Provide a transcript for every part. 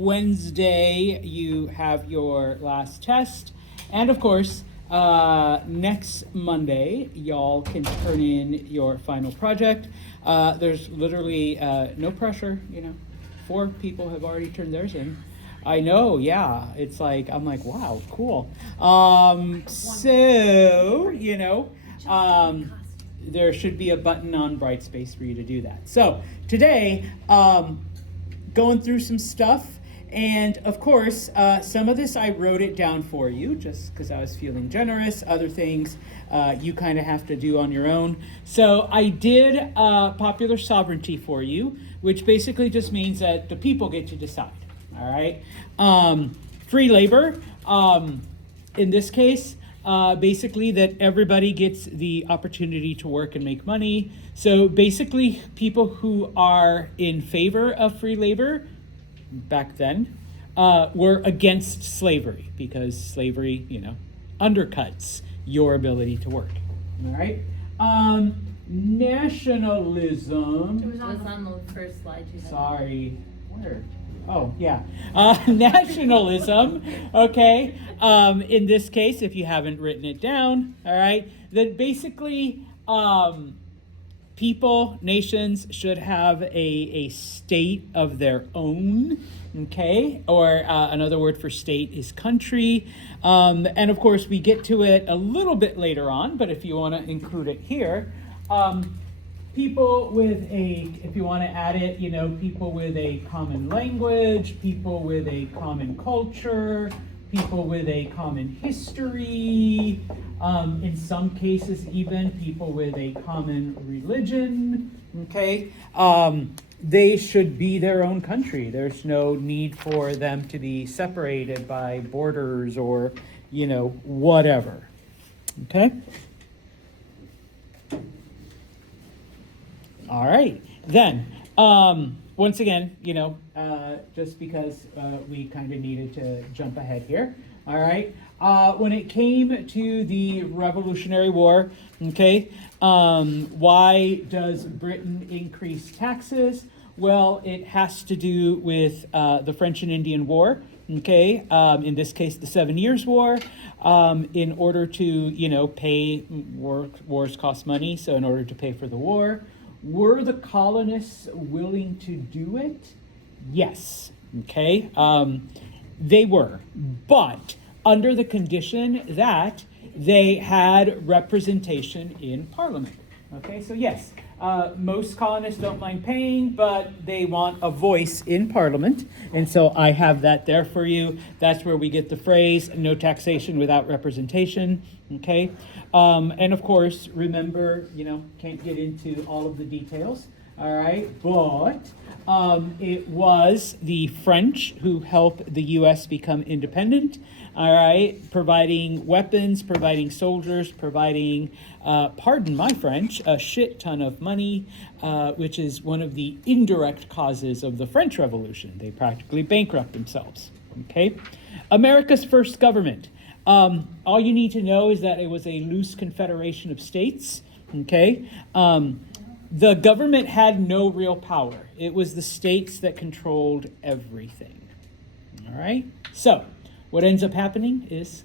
Wednesday, you have your last test. And of course, next Monday, y'all can turn in your final project. There's literally no pressure, 4 people have already turned theirs in. I know, yeah. It's like, I'm like, wow, cool. There should be a button on Brightspace for you to do that. So today, going through some stuff. And of course, some of this I wrote it down for you just because I was feeling generous. Other things you kind of have to do on your own. So I did popular sovereignty for you, which basically just means that the people get to decide. All right. Free labor. In this case, basically that everybody gets the opportunity to work and make money. So basically, people who are in favor of free labor back then were against slavery because slavery, undercuts your ability to work. All right. Nationalism. It was on the first slide. Sorry. Where? Oh, yeah. Nationalism. Okay. In this case, if you haven't written it down, all right, that basically people, nations should have a state of their own, okay? Or another word for state is country. And of course, we get to it a little bit later on, but if you want to include it here, people with if you want to add it, people with a common language, people with a common culture, people with a common history, in some cases even people with a common religion, okay? They should be their own country. There's no need for them to be separated by borders or, whatever, okay? All right, then, once again, just because we kind of needed to jump ahead here, all right? When it came to the Revolutionary War, okay, why does Britain increase taxes? Well, it has to do with the French and Indian War, okay? In this case, the 7 Years' War. In order to, pay, wars cost money, so in order to pay for the war, were the colonists willing to do it? Yes, okay? They were, but under the condition that they had representation in Parliament. Okay, so yes, most colonists don't mind paying, but they want a voice in Parliament. And so I have that there for you. That's where we get the phrase, no taxation without representation. Okay, and of course, remember, can't get into all of the details. All right, but it was the French who helped the U.S. become independent, all right, providing weapons, providing soldiers, providing, pardon my French, a shit ton of money, which is one of the indirect causes of the French Revolution. They practically bankrupt themselves, okay? America's first government. All you need to know is that it was a loose confederation of states, okay? The government had no real power. It was the states that controlled everything. All right? So, what ends up happening is,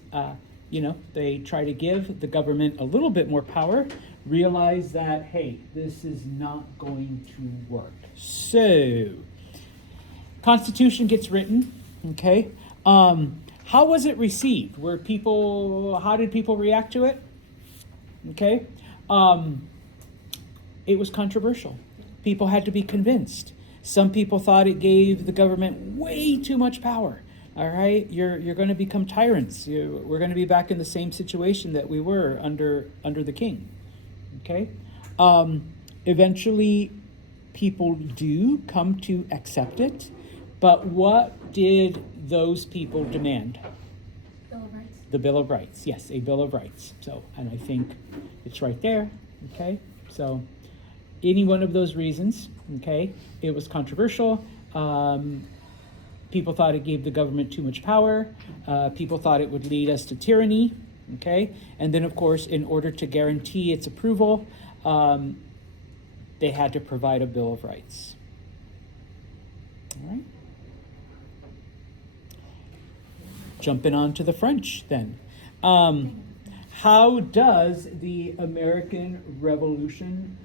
they try to give the government a little bit more power, realize that, hey, this is not going to work. So, Constitution gets written, okay? How was it received? How did people react to it? Okay? It was controversial. People had to be convinced. Some people thought it gave the government way too much power. All right, you're going to become tyrants. We're going to be back in the same situation that we were under the king. Okay, eventually, people do come to accept it. But what did those people demand? Bill of Rights. The Bill of Rights. Yes, a Bill of Rights. So, and I think it's right there. Okay, so. Any one of those reasons, okay, it was controversial. People thought it gave the government too much power. People thought it would lead us to tyranny, okay? And then, of course, in order to guarantee its approval, they had to provide a Bill of Rights. All right? jumping on to the French then. How does the American Revolution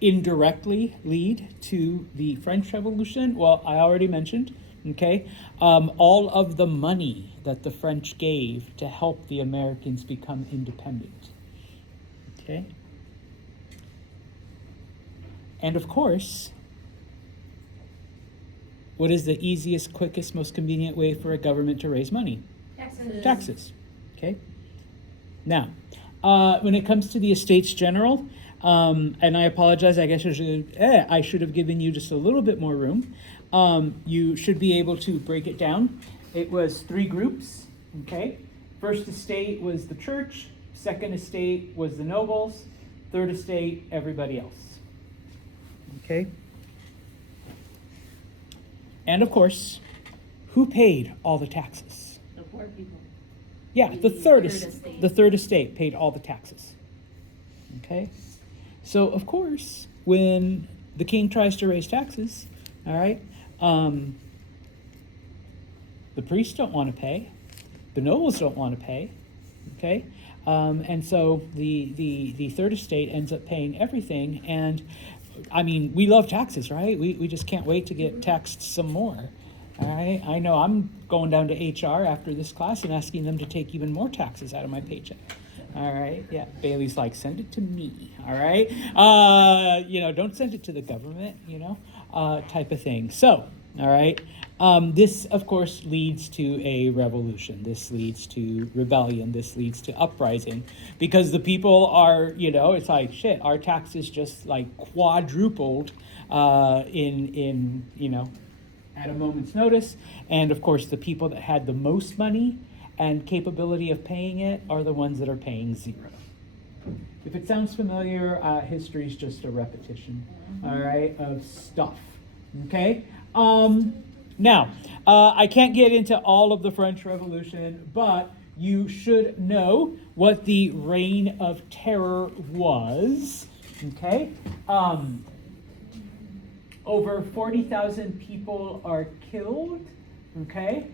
indirectly lead to the French Revolution? Well, I already mentioned, okay, all of the money that the French gave to help the Americans become independent, okay? And of course, what is the easiest, quickest, most convenient way for a government to raise money? Taxes, okay? Now, when it comes to the Estates General, and I apologize, I guess I should have given you just a little bit more room. You should be able to break it down. It was 3 groups, okay? First estate was the church, second estate was the nobles, third estate, everybody else, okay? And of course, who paid all the taxes? The poor people. Yeah, the third estate paid all the taxes. Okay? So, of course, when the king tries to raise taxes, all right, the priests don't want to pay, the nobles don't want to pay, okay? And so the third estate ends up paying everything. And, I mean, we love taxes, right? We just can't wait to get taxed some more. All right, I know I'm going down to HR after this class and asking them to take even more taxes out of my paycheck. All right, yeah, Bailey's like, send it to me, all right? Don't send it to the government, type of thing. So, all right, this, of course, leads to a revolution. This leads to rebellion. This leads to uprising because the people are, it's like, shit, our taxes just like quadrupled at a moment's notice. And of course, the people that had the most money and capability of paying it are the ones that are paying 0. If it sounds familiar, history is just a repetition, all right, of stuff, okay? Now, I can't get into all of the French Revolution, but you should know what the Reign of Terror was, okay? Over 40,000 people are killed, okay?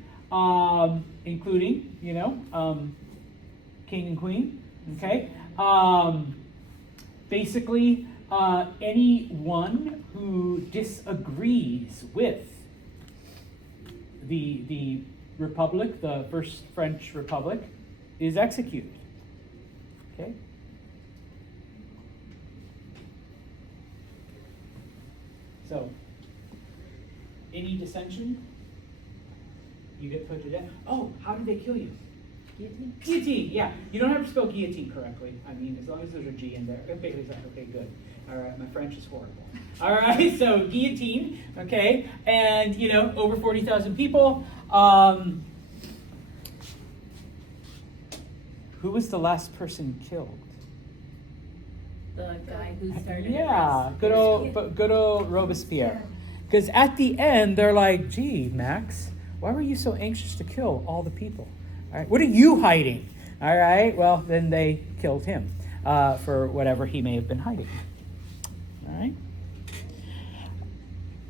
Including, king and queen, okay? Basically, anyone who disagrees with the Republic, the First French Republic, is executed, okay? So, any dissension, you get put to death. Oh, how did they kill you? Guillotine. Guillotine, yeah. You don't have to spell guillotine correctly. I mean, as long as there's a G in there. Okay, good. All right, my French is horrible. All right, so guillotine, okay, and, over 40,000 people. Who was the last person killed? The guy who started Yeah, good old Robespierre. Because at the end, they're like, gee, Max, why were you so anxious to kill all the people? All right, what are you hiding? All right, well, then they killed him for whatever he may have been hiding. All right.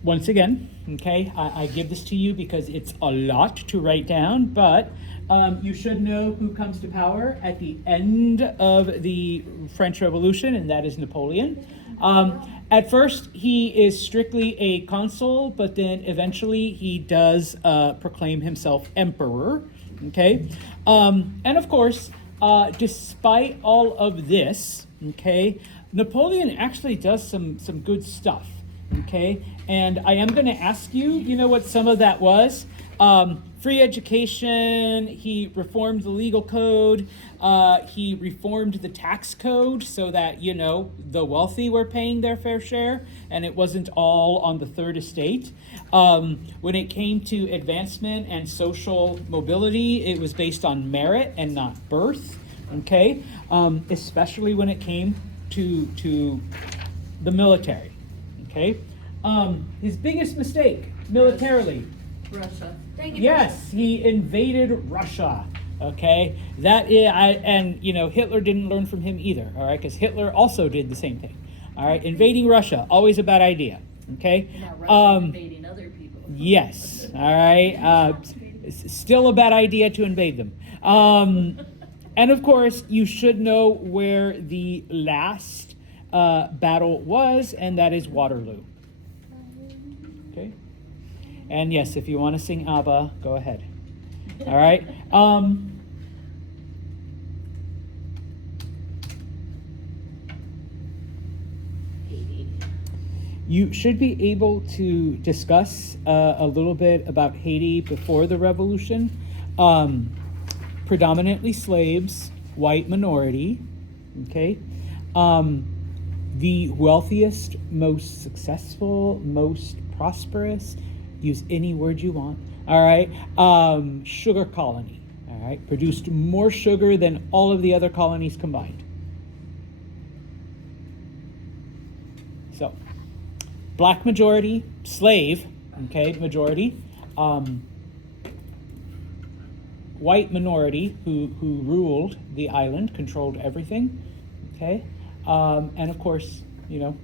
Once again, okay, I give this to you because it's a lot to write down, but you should know who comes to power at the end of the French Revolution, and that is Napoleon. At first, he is strictly a consul, but then eventually he does proclaim himself emperor, okay? And of course, despite all of this, okay, Napoleon actually does some good stuff, okay? And I am going to ask you, what some of that was. Free education, he reformed the legal code, he reformed the tax code so that, the wealthy were paying their fair share and it wasn't all on the third estate. When it came to advancement and social mobility, it was based on merit and not birth, okay? Especially when it came to the military, okay? His biggest mistake militarily. Russia. Yes, he invaded Russia. Okay, Hitler didn't learn from him either. All right, because Hitler also did the same thing. All right, invading Russia, always a bad idea. Okay. Now Russia invading other people. Yes. All right. It's still a bad idea to invade them. And of course, you should know where the last battle was, and that is Waterloo. Okay? And yes, if you want to sing ABBA, go ahead. All right? You should be able to discuss a little bit about Haiti before the revolution. Predominantly slaves, white minority, okay? The wealthiest, most successful, most prosperous, use any word you want, all right? Sugar colony, all right? Produced more sugar than all of the other colonies combined. So, black majority, slave, okay, majority. White minority who ruled the island, controlled everything, okay? And of course, you know,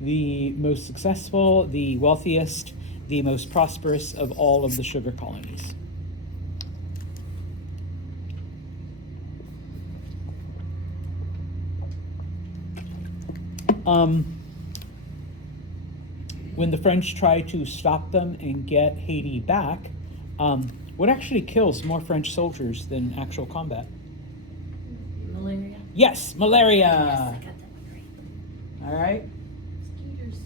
the most successful, the wealthiest, the most prosperous of all of the sugar colonies. When the French tried to stop them and get Haiti back, what actually kills more French soldiers than actual combat? Malaria. Yes, malaria. Yes, I got that one right. All right. Mosquitoes.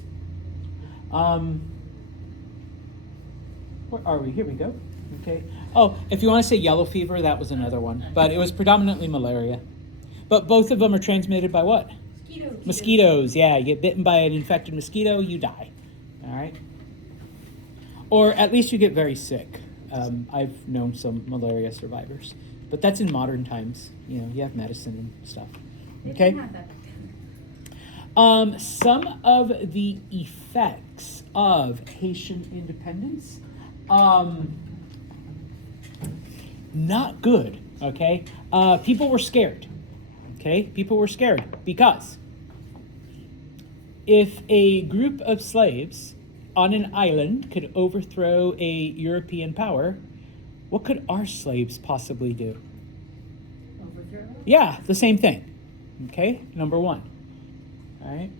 Where are we? Here we go. Okay. Oh, if you want to say yellow fever, that was another one, but it was predominantly malaria. But both of them are transmitted by what? Mosquitoes. Mosquitoes. Yeah, you get bitten by an infected mosquito, you die. All right. Or at least you get very sick. I've known some malaria survivors, but that's in modern times. You know, you have medicine and stuff. They Okay. didn't have that back then. Some of the effects of Haitian independence, not good. Okay, people were scared. Okay, people were scared because if a group of slaves on an island could overthrow a European power, what could our slaves possibly do? Overthrow. Yeah, the same thing. Okay, number one. All right.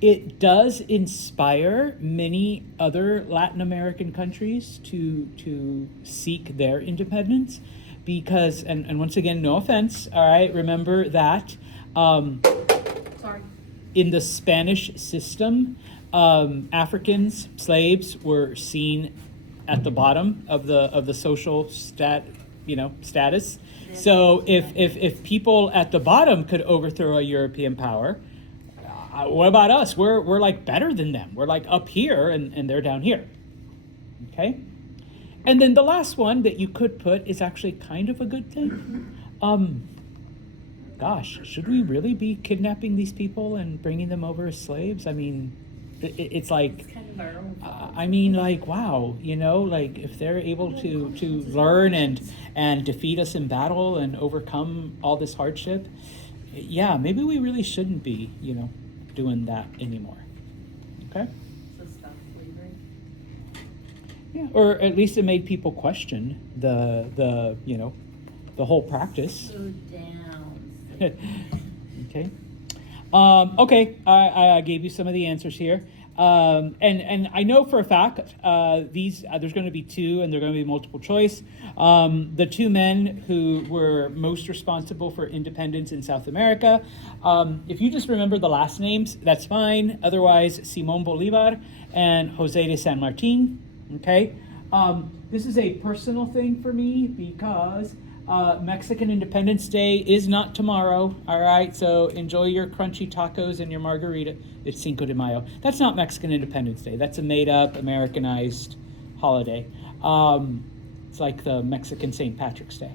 It does inspire many other Latin American countries to seek their independence because, and once again, no offense, all right, remember that Sorry. in the Spanish system, Africans, slaves, were seen at the bottom of the social status. So if people at the bottom could overthrow a European power, what about us? We're like better than them. We're like up here and they're down here. Okay? And then the last one that you could put is actually kind of a good thing. Gosh, should we really be kidnapping these people and bringing them over as slaves? I mean, it's like, It's kind of our own fault. I mean, like, wow, you know, like if they're able to learn and defeat us in battle and overcome all this hardship, yeah, maybe we really shouldn't be, you know, doing that anymore. Okay? So stop slavery. Yeah, or at least it made people question the you know, the whole practice. Go down. Okay. Okay, I gave you some of the answers here. And I know for a fact there's going to be two, and they're going to be multiple choice. The two men who were most responsible for independence in South America. If you just remember the last names, that's fine. Otherwise, Simón Bolívar and José de San Martín. Okay. This is a personal thing for me because Mexican Independence Day is not tomorrow, all right? So enjoy your crunchy tacos and your margarita. It's Cinco de Mayo. That's not Mexican Independence Day. That's a made-up, Americanized holiday. It's like the Mexican St. Patrick's Day.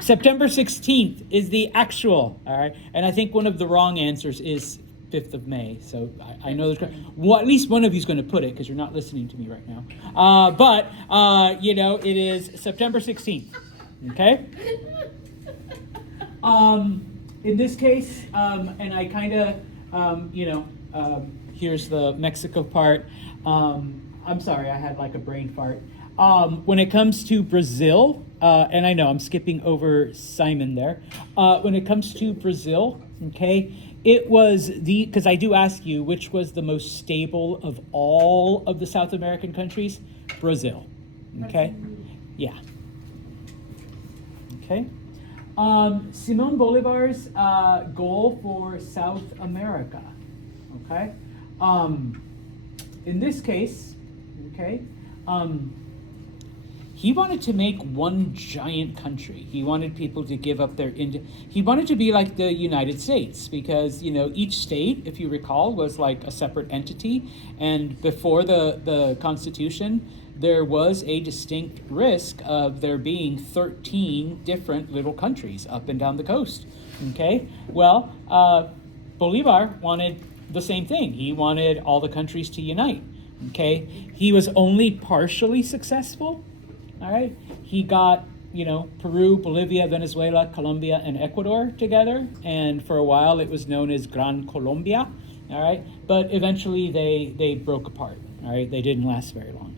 September 16th is the actual, all right? And I think one of the wrong answers is 5th of May. So I know there's at least one of you is going to put it because you're not listening to me right now. But you know, it is September 16th. Okay? In this case, and I kind of, you know, Here's the Mexico part. I'm sorry, I had like a brain fart. When it comes to Brazil, and I know I'm skipping over Simon there. When it comes to Brazil, okay, it was because I do ask you, which was the most stable of all of the South American countries? Brazil, okay? Yeah. Okay. Simon Bolivar's goal for South America, okay? In this case, okay, he wanted to make one giant country. He wanted people to give up their he wanted to be like the United States because, you know, each state, if you recall, was like a separate entity. And before the Constitution, there was a distinct risk of there being 13 different little countries up and down the coast. Okay? Well, Bolivar wanted the same thing. He wanted all the countries to unite. Okay? He was only partially successful. All right? He got, you know, Peru, Bolivia, Venezuela, Colombia, and Ecuador together. And for a while it was known as Gran Colombia. All right? But eventually they broke apart. All right? They didn't last very long.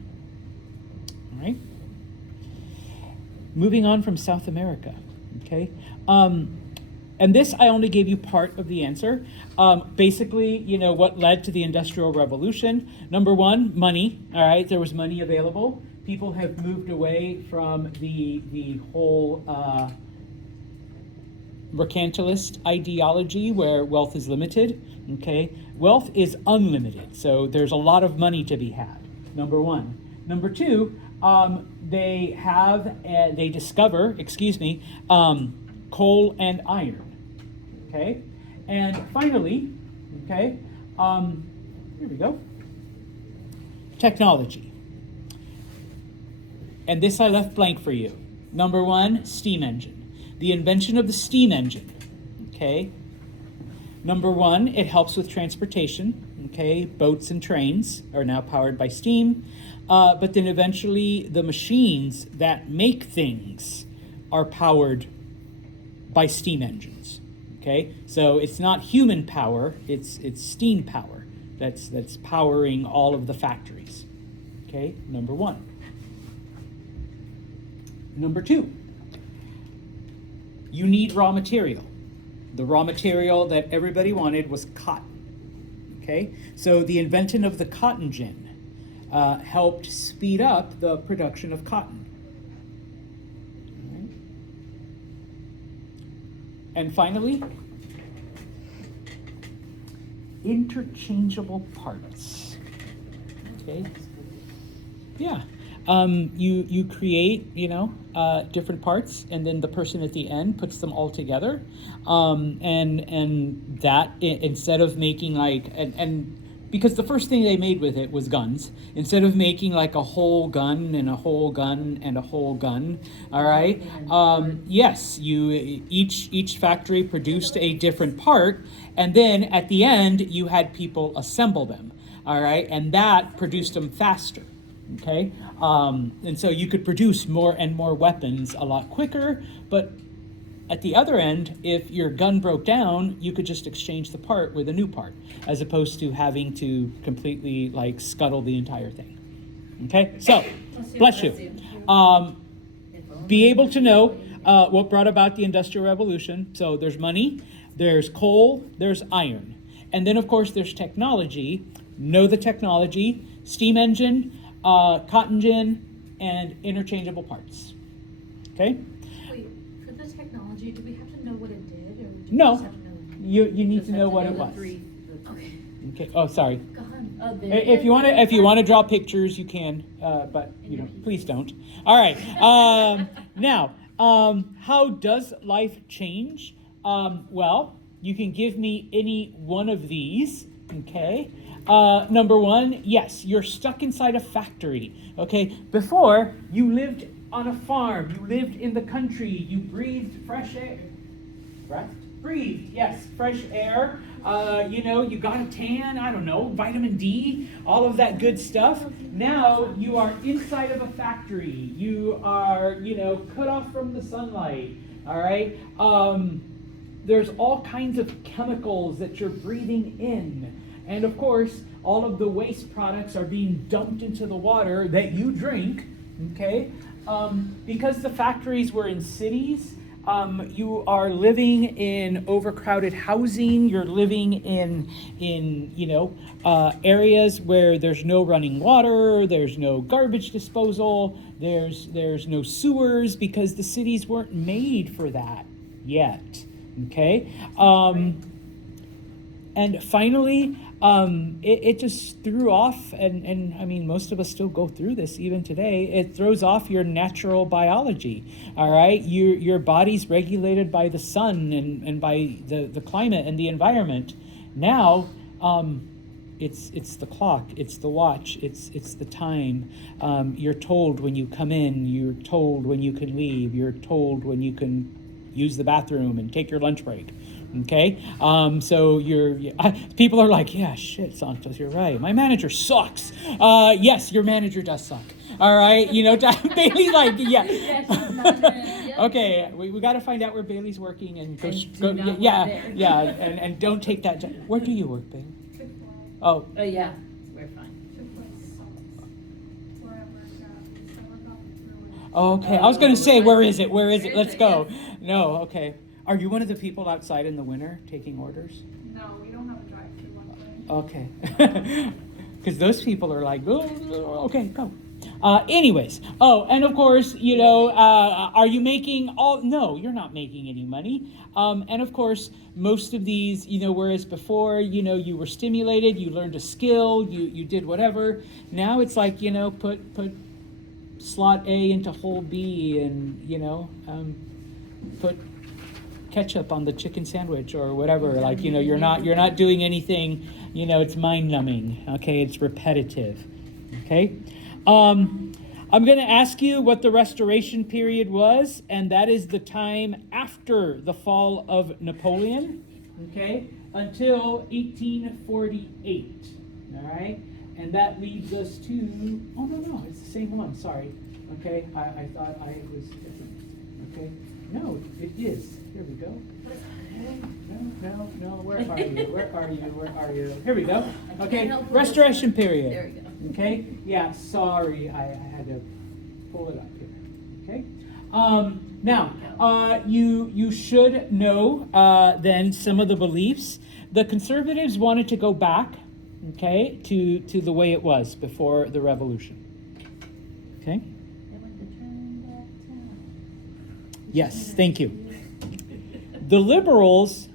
All right? Moving on from South America. Okay? And this, I only gave you part of the answer. Basically, you know, what led to the Industrial Revolution. Number one, money. All right, there was money available. People have moved away from the whole mercantilist ideology where wealth is limited. Okay, wealth is unlimited, so there's a lot of money to be had. Number one. Number two, they discover, coal and iron. Okay, and finally, okay, here we go. Technology. And this I left blank for you. Number one, steam engine. The invention of the steam engine. Okay. Number one, it helps with transportation. Okay, boats and trains are now powered by steam. But then eventually the machines that make things are powered by steam engines. Okay, so it's not human power, it's steam power that's powering all of the factories. Okay, number one. Number two, you need raw material. The raw material that everybody wanted was cotton. Okay, so the invention of the cotton gin helped speed up the production of cotton. And finally, interchangeable parts. Okay. Yeah. You create, you know, different parts, and then the person at the end puts them all together, and that instead of making like and because the first thing they made with it was guns. Instead of making like a whole gun and a whole gun and a whole gun, all right? Yes, each factory produced a different part, and then at the end you had people assemble them, all right? And that produced them faster, okay? And so you could produce more and more weapons a lot quicker, but at the other end, if your gun broke down, you could just exchange the part with a new part, as opposed to having to completely like scuttle the entire thing. Okay, so bless you. Be able to know what brought about the Industrial Revolution. So there's money, there's coal, there's iron, and then of course there's technology. Know the technology: steam engine, cotton gin, and interchangeable parts. Okay. Do we have to know what it did, or do we No. just have to know? You need Just to know have what it the was. three. Okay. Okay. Oh, sorry. Go on. Oh, If you want to draw pictures, you can, but you know, please don't. All right. Now, how does life change? Well, you can give me any one of these. Okay. Number one, yes, you're stuck inside a factory. Okay. Before, you lived on a farm, you lived in the country, you breathed fresh air. Breathed, yes, fresh air. You know, you got a tan, I don't know, vitamin D, all of that good stuff. Now you are inside of a factory. You are, you know, cut off from the sunlight. All right. There's all kinds of chemicals that you're breathing in. And of course, all of the waste products are being dumped into the water that you drink, okay? Because the factories were in cities, you are living in overcrowded housing. You're living in areas where there's no running water, there's no garbage disposal, there's no sewers because the cities weren't made for that yet. Okay, and finally, it just threw off, and I mean, most of us still go through this even today. It throws off your natural biology, all right? Your body's regulated by the sun and by the climate and the environment. Now, it's the clock, it's the watch, it's the time. You're told when you come in, you're told when you can leave, you're told when you can use the bathroom and take your lunch break. Okay, so people are like, yeah, shit, Santos, you're right. My manager sucks. Yes, your manager does suck. All right, Bailey's like, yeah. Yeah. Okay, we got to find out where Bailey's working and go. And And don't take that. Where do you work, Bailey? Oh, Yeah, we're fine. okay. I was gonna say, where is it? Where is it? Let's go. No, okay. Are you one of the people outside in the winter taking orders? No, we don't have a drive-through one way. Okay. Because those people are like, oh, okay, go. Anyways, and of course, are you making all? No, you're not making any money. And of course, most of these, whereas before, you were stimulated, you learned a skill, you did whatever. Now it's like, put slot A into hole B, and put ketchup on the chicken sandwich or whatever. Like, you're not doing anything. It's mind numbing. Okay, it's repetitive. Okay. I'm going to ask you what the restoration period was, and that is the time after the fall of Napoleon, okay, until 1848, all right? And that leads us to, oh, no, it's the same one, sorry, okay? I thought I was different, okay? No, it is. Here we go. No, where are you? Here we go. Okay, restoration period. There we go. Okay, yeah, sorry, I had to pull it up here. Okay, now you should know then some of the beliefs. The conservatives wanted to go back, okay, to the way it was before the revolution. Okay. Yes, thank you. The liberals,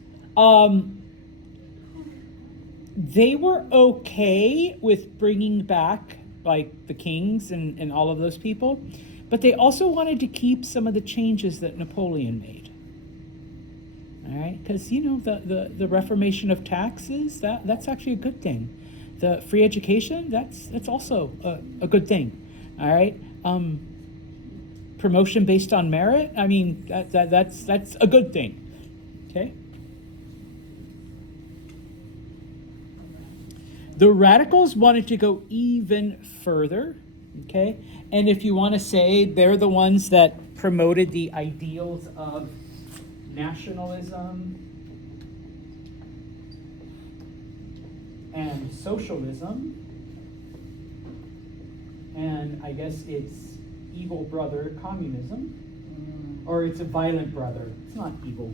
they were okay with bringing back like the kings and all of those people, but they also wanted to keep some of the changes that Napoleon made. All right, because the reformation of taxes, that's actually a good thing. The free education, that's also a good thing. All right. Promotion based on merit, I mean that's a good thing. Okay. The radicals wanted to go even further, okay? And if you want to say they're the ones that promoted the ideals of nationalism and socialism, and I guess it's evil brother communism, or it's a violent brother. It's not evil.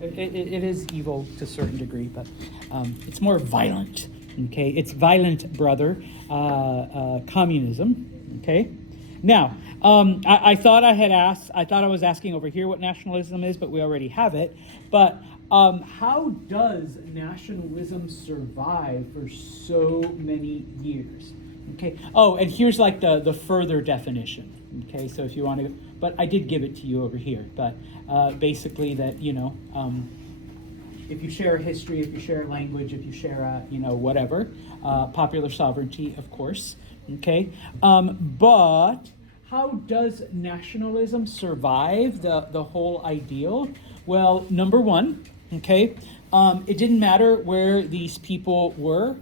It is evil to a certain degree, but it's more violent. Okay, it's violent brother communism. Okay, now I thought I was asking over here what nationalism is, but we already have it. But how does nationalism survive for so many years? Okay. Oh, and here's like the further definition. Okay, so if you want to, but I did give it to you over here. But basically that if you share history, if you share language, if you share whatever, popular sovereignty, of course. Okay, but how does nationalism survive the whole ideal? Well, number one, okay, it didn't matter where these people were.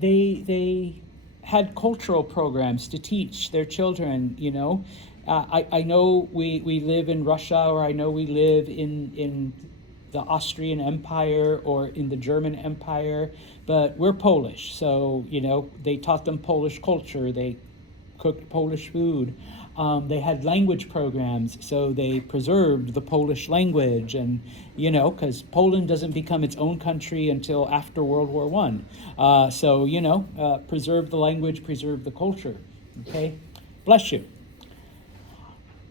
They had cultural programs to teach their children. I know we live in Russia, or I know we live in the Austrian Empire or in the German Empire, but we're Polish, so, you know, they taught them Polish culture, they cooked Polish food. They had language programs, so they preserved the Polish language, and, you know, because Poland doesn't become its own country until after World War I. So, you know, preserve the language, preserve the culture, okay? Bless you.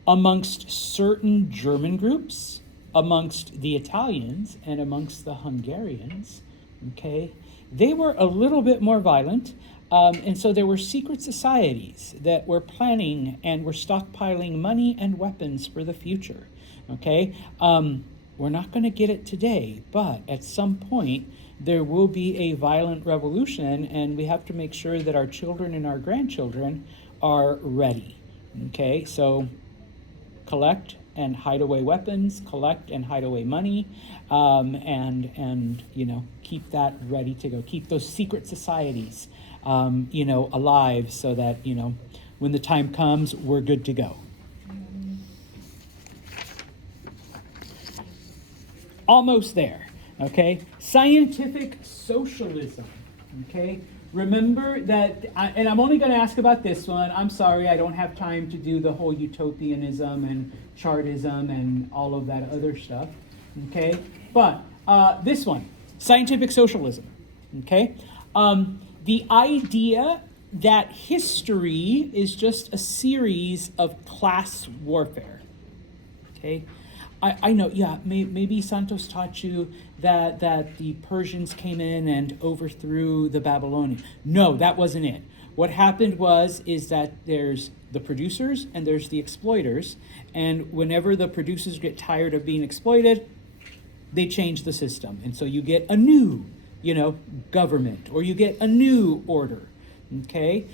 Amongst certain German groups, amongst the Italians, and amongst the Hungarians, okay, they were a little bit more violent. And so there were secret societies that were planning and were stockpiling money and weapons for the future, okay? We're not going to get it today, but at some point there will be a violent revolution, and we have to make sure that our children and our grandchildren are ready, okay? So collect and hide away weapons, collect and hide away money, and you know, keep that ready to go. Keep those secret societies you know, alive, so that, you know, when the time comes, we're good to go. Almost there, okay? Scientific socialism, okay? Remember that, and I'm only going to ask about this one. I'm sorry, I don't have time to do the whole utopianism and chartism and all of that other stuff, okay? But this one, scientific socialism, okay? The idea that history is just a series of class warfare, okay? I know, yeah, maybe Santos taught you that the Persians came in and overthrew the Babylonians. No, that wasn't it. What happened is that there's the producers and there's the exploiters, and whenever the producers get tired of being exploited, they change the system. And so you get a new, you know, government, or you get a new order, okay?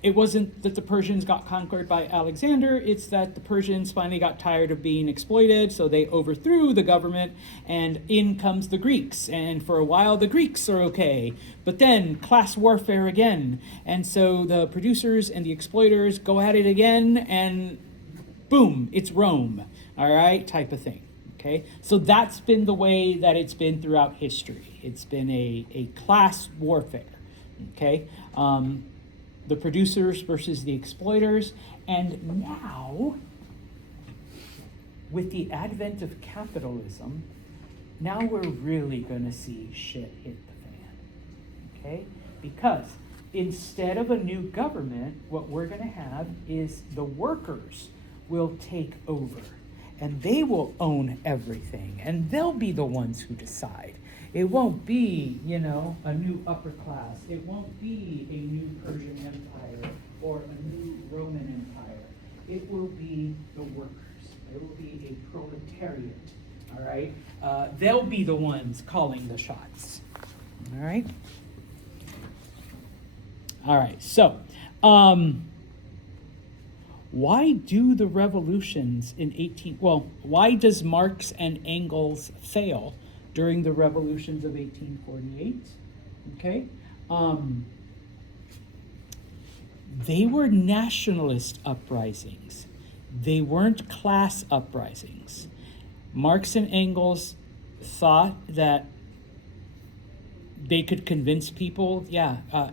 It wasn't that the Persians got conquered by Alexander, it's that the Persians finally got tired of being exploited, so they overthrew the government, and in comes the Greeks. And for a while, the Greeks are okay, but then class warfare again. And so the producers and the exploiters go at it again, and boom, it's Rome, all right, type of thing. Okay, so that's been the way that it's been throughout history. It's been a class warfare, okay? The producers versus the exploiters. And now, with the advent of capitalism, now we're really going to see shit hit the fan, okay? Because instead of a new government, what we're going to have is the workers will take over. And they will own everything, and they'll be the ones who decide. It won't be, you know, a new upper class. It won't be a new Persian Empire or a new Roman Empire. It will be the workers. It will be a proletariat, all right? They'll be the ones calling the shots, all right? All right, so, why do the revolutions in why does Marx and Engels fail during the revolutions of 1848? Okay. They were nationalist uprisings. They weren't class uprisings. Marx and Engels thought that they could convince people,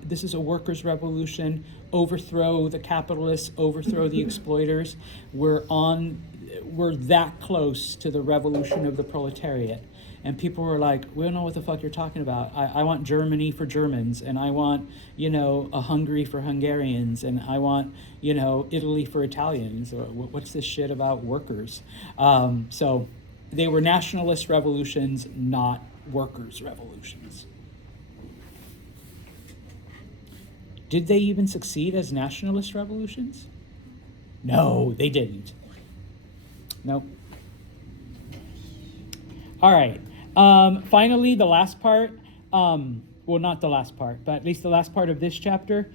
this is a workers' revolution, overthrow the capitalists, overthrow the exploiters. We're that close to the revolution of the proletariat. And people were like, we don't know what the fuck you're talking about. I want Germany for Germans, and I want, you know, a Hungary for Hungarians, and I want, you know, Italy for Italians. What's this shit about workers? So they were nationalist revolutions, not workers' revolutions. Did they even succeed as nationalist revolutions? No, they didn't. Nope. All right. Finally, the last part. Well, not the last part, but at least the last part of this chapter.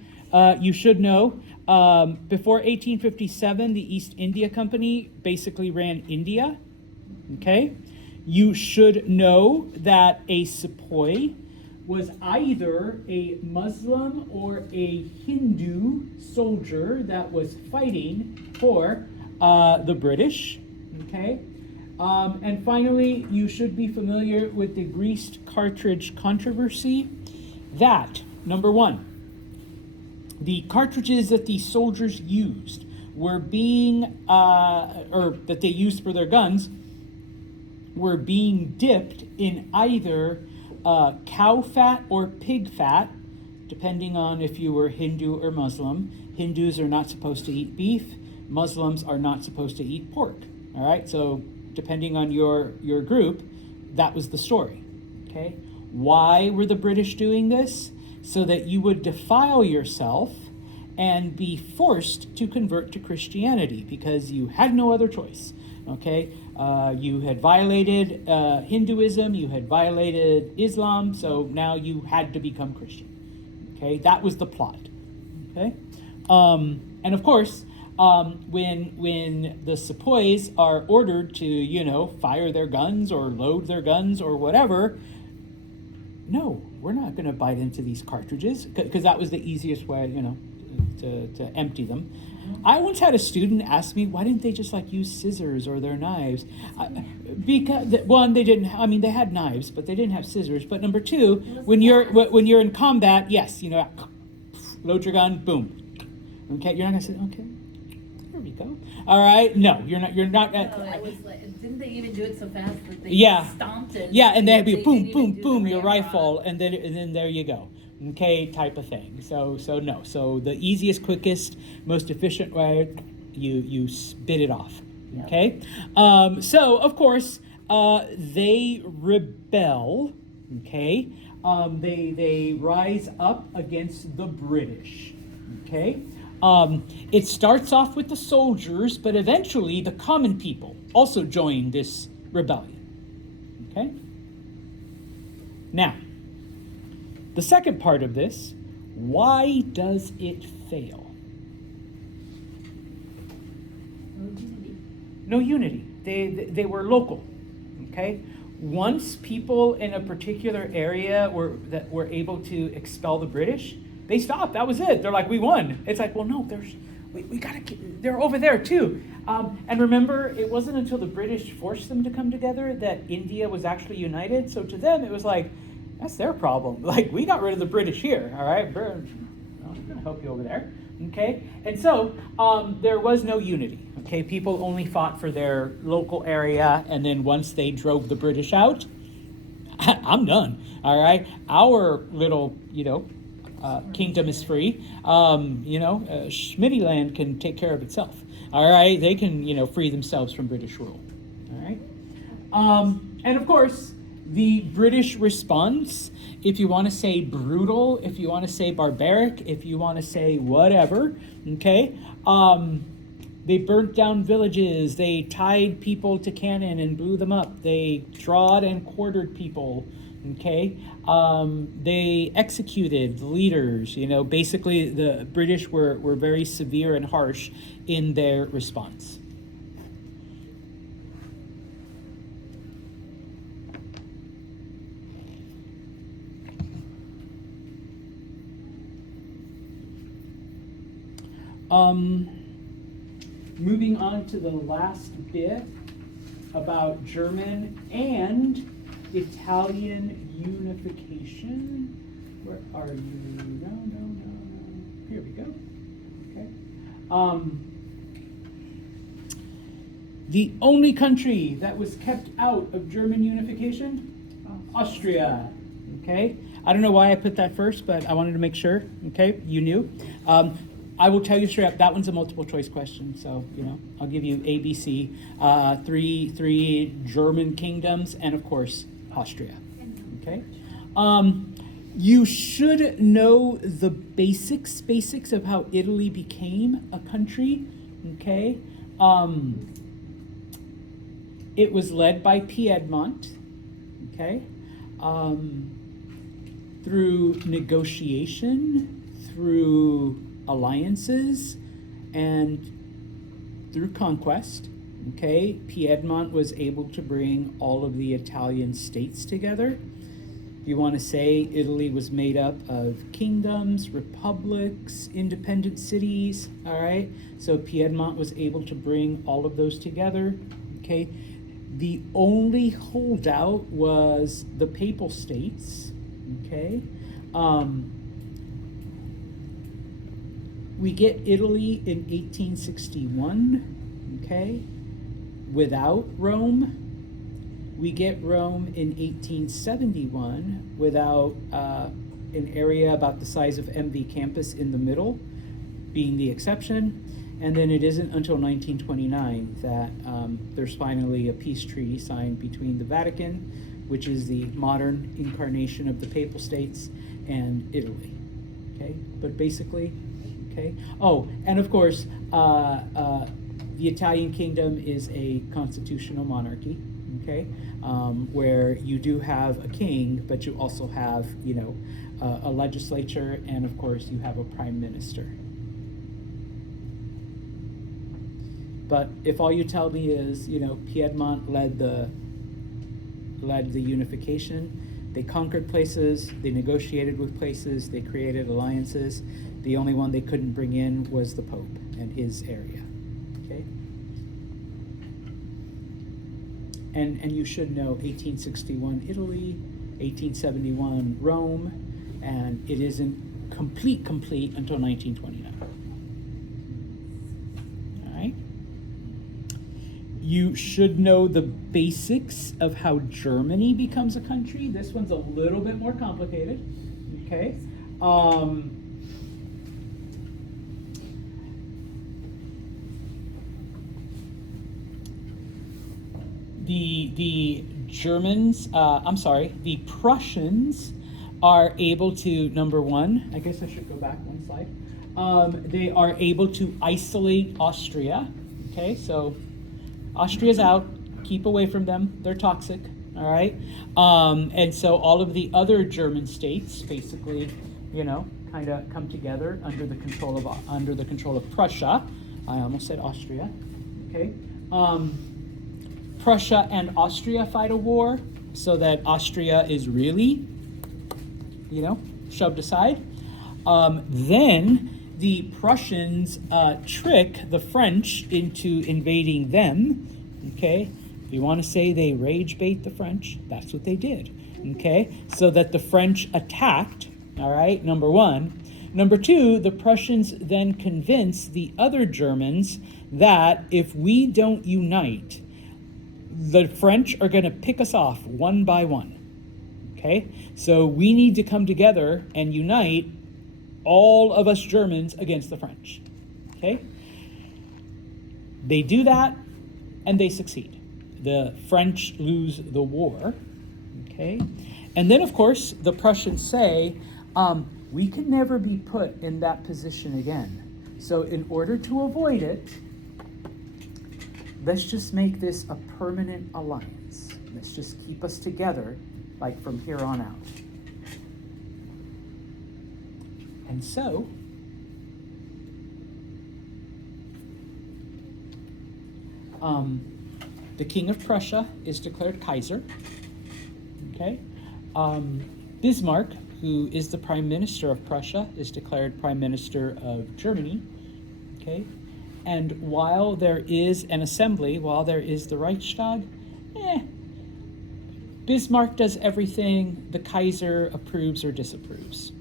You should know, before 1857, the East India Company basically ran India. Okay? You should know that a sepoy was either a Muslim or a Hindu soldier that was fighting for the British, okay? And finally, you should be familiar with the greased cartridge controversy. That, number one, the cartridges that the soldiers used were being, or that they used for their guns, were being dipped in either cow fat or pig fat, depending on if you were Hindu or Muslim. Hindus are not supposed to eat beef. Muslims are not supposed to eat pork. All right, so depending on your group, that was the story. Okay, why were the British doing this? So that you would defile yourself and be forced to convert to Christianity because you had no other choice. Okay, you had violated Hinduism, you had violated Islam, so now you had to become Christian. Okay, that was the plot. Okay, and of course, when the sepoys are ordered to, fire their guns or load their guns or whatever, no, we're not going to bite into these cartridges because that was the easiest way, to empty them. I once had a student ask me, why didn't they just use scissors or their knives? Because one, they didn't. I mean, they had knives, but they didn't have scissors. But number two, when you're in combat, yes, load your gun, boom. Okay, you're not gonna say, okay, there we go. All right, no, you're not. No, it was didn't they even do it so fast that they stomped it? Yeah, and there'd be they boom, didn't even boom, do boom, the your ramrod. rifle, and then there you go. Okay, type of thing. So no. So the easiest, quickest, most efficient way, you spit it off. Yep. Okay. So of course, they rebel. Okay. They rise up against the British. Okay. It starts off with the soldiers, but eventually the common people also join this rebellion. Okay. Now, the second part of this, why does it fail? No unity. They were local. Okay. Once people in a particular area were able to expel the British, they stopped. That was it. They're like, we won. It's like, well, no, we gotta they're over there too. And remember, it wasn't until the British forced them to come together that India was actually united. So to them, it was like, that's their problem. We got rid of the British here. All right, we're gonna help you over there. Okay, and so there was no unity. Okay, people only fought for their local area, and then once they drove the British out, I'm done. All right, our little, kingdom is free. Schmittyland can take care of itself. All right, they can, free themselves from British rule. All right, and of course, the British response, if you want to say brutal, if you want to say barbaric, if you want to say whatever, okay, they burnt down villages, they tied people to cannon and blew them up, they trod and quartered people, okay, they executed leaders, basically the British were very severe and harsh in their response. Moving on to the last bit about German and Italian unification. Where are you? No. Here we go. Okay. The only country that was kept out of German unification? Austria. Okay. I don't know why I put that first, but I wanted to make sure. Okay, you knew. I will tell you straight up, that one's a multiple choice question. So, I'll give you A, B, C, three German kingdoms, and of course, Austria. Okay. You should know the basics of how Italy became a country. Okay. It was led by Piedmont. Okay. Through negotiation, through alliances, and through conquest. Okay, Piedmont was able to bring all of the Italian states together. If you want to say, Italy was made up of kingdoms, republics, independent cities. All right, so Piedmont was able to bring all of those together. Okay, The only holdout was the Papal States, okay? We get Italy in 1861, okay, without Rome. We get Rome in 1871 without an area about the size of MV campus in the middle being the exception. And then it isn't until 1929 that there's finally a peace treaty signed between the Vatican, which is the modern incarnation of the Papal States, and Italy. Okay, but basically, okay. Oh, and of course, the Italian kingdom is a constitutional monarchy. Okay, where you do have a king, but you also have, you know, a legislature, and of course you have a prime minister. But if all you tell me is, you know, Piedmont led the unification, they conquered places, they negotiated with places, they created alliances. The only one they couldn't bring in was the Pope and his area. Okay. And you should know 1861 Italy, 1871 Rome, and it isn't complete until 1929. All right. You should know the basics of how Germany becomes a country. This one's a little bit more complicated. Okay. The Germans, the Prussians are able to, number one, I guess I should go back one slide. They are able to isolate Austria. Okay, so Austria's out, keep away from them, they're toxic, all right? And so all of the other German states basically, you know, kind of come together under the control of Prussia. I almost said Austria, okay? Prussia and Austria fight a war so that Austria is really, you know, shoved aside. Then the Prussians trick the French into invading them, okay? If you want to say they rage bait the French, that's what they did, okay? So that the French attacked, all right, number one. Number two, the Prussians then convince the other Germans that if we don't unite, the French are going to pick us off one by one, okay? So we need to come together and unite all of us Germans against the French, okay? They do that, and they succeed. The French lose the war, okay? And then, of course, the Prussians say, we can never be put in that position again. So in order to avoid it, let's just make this a permanent alliance. Let's just keep us together, like from here on out. And so, the King of Prussia is declared Kaiser. Okay, Bismarck, who is the Prime Minister of Prussia, is declared Prime Minister of Germany. Okay. And while there is an assembly, while there is the Reichstag, Bismarck does everything the Kaiser approves or disapproves.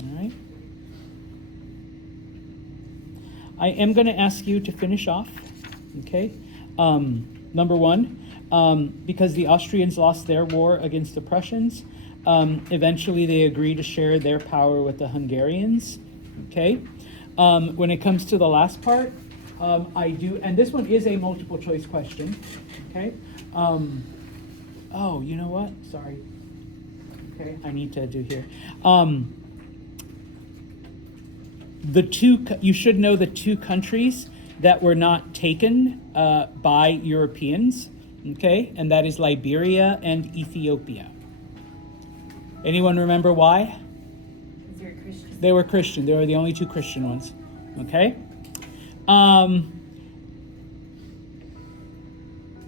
All right. I am going to ask you to finish off, okay? Number one, because the Austrians lost their war against the Prussians, eventually they agree to share their power with the Hungarians, okay? When it comes to the last part, I do, and this one is a multiple choice question, okay? Oh, you know what? Sorry. Okay, I need to do here. You should know the two countries that were not taken by Europeans, okay? And that is Liberia and Ethiopia. Anyone remember why? They were Christian. They were the only two Christian ones. Okay?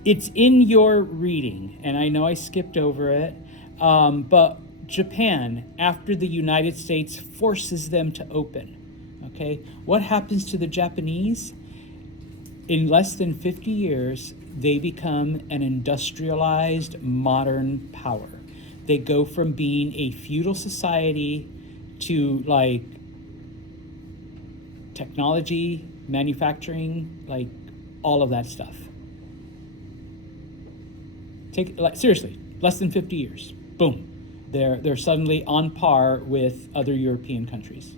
It's in your reading, and I know I skipped over it, but Japan, after the United States forces them to open, okay? What happens to the Japanese? in less than 50 years, they become an industrialized modern power. They go from being a feudal society to like technology, manufacturing, like all of that stuff. Take like seriously, less than 50 years. Boom. They're suddenly on par with other European countries.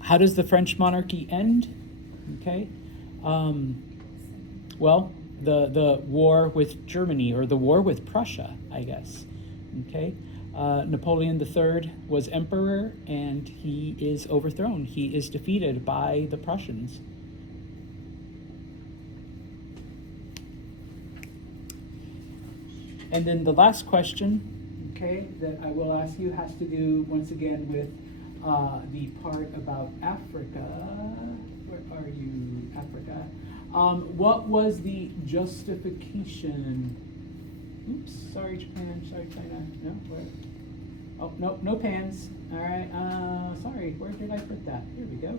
How does the French monarchy end? Okay. Well, the war with Germany, or the war with Prussia, I guess. Okay. Napoleon III was emperor, and he is overthrown. He is defeated by the Prussians. And then the last question, okay, that I will ask you has to do, once again, with the part about Africa. Where are you, Africa? What was the justification? Oops, sorry Japan, sorry China. No, where? Oh, no, no pans. All right, sorry, where did I put that? Here we go.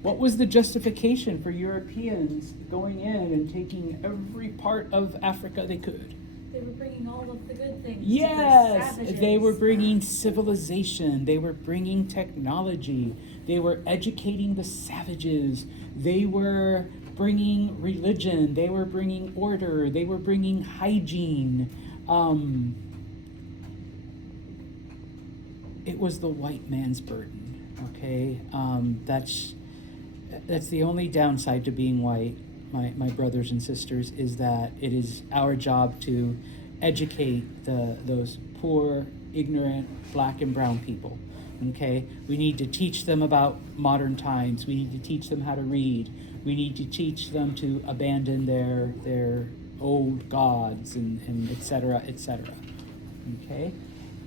What was the justification for Europeans going in and taking every part of Africa they could? They were bringing all of the good things. Yes, to the savages. they were bringing civilization. They were bringing technology. They were educating the savages. They were bringing religion. They were bringing order. They were bringing hygiene. It was the white man's burden. Okay, that's the only downside to being white, my brothers and sisters, is that it is our job to educate those poor, ignorant black and brown people. Okay, we need to teach them about modern times. We need to teach them how to read. We need to teach them to abandon their old gods and et cetera, et cetera. Okay,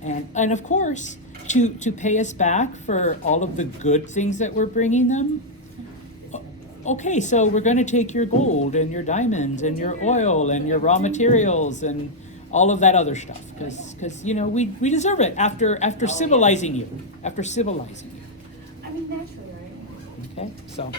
and of course, to pay us back for all of the good things that we're bringing them. Okay, so we're going to take your gold and your diamonds and your oil and your raw materials and all of that other stuff, because you know we deserve it after civilizing you, after civilizing you. I mean, naturally, right? Okay, so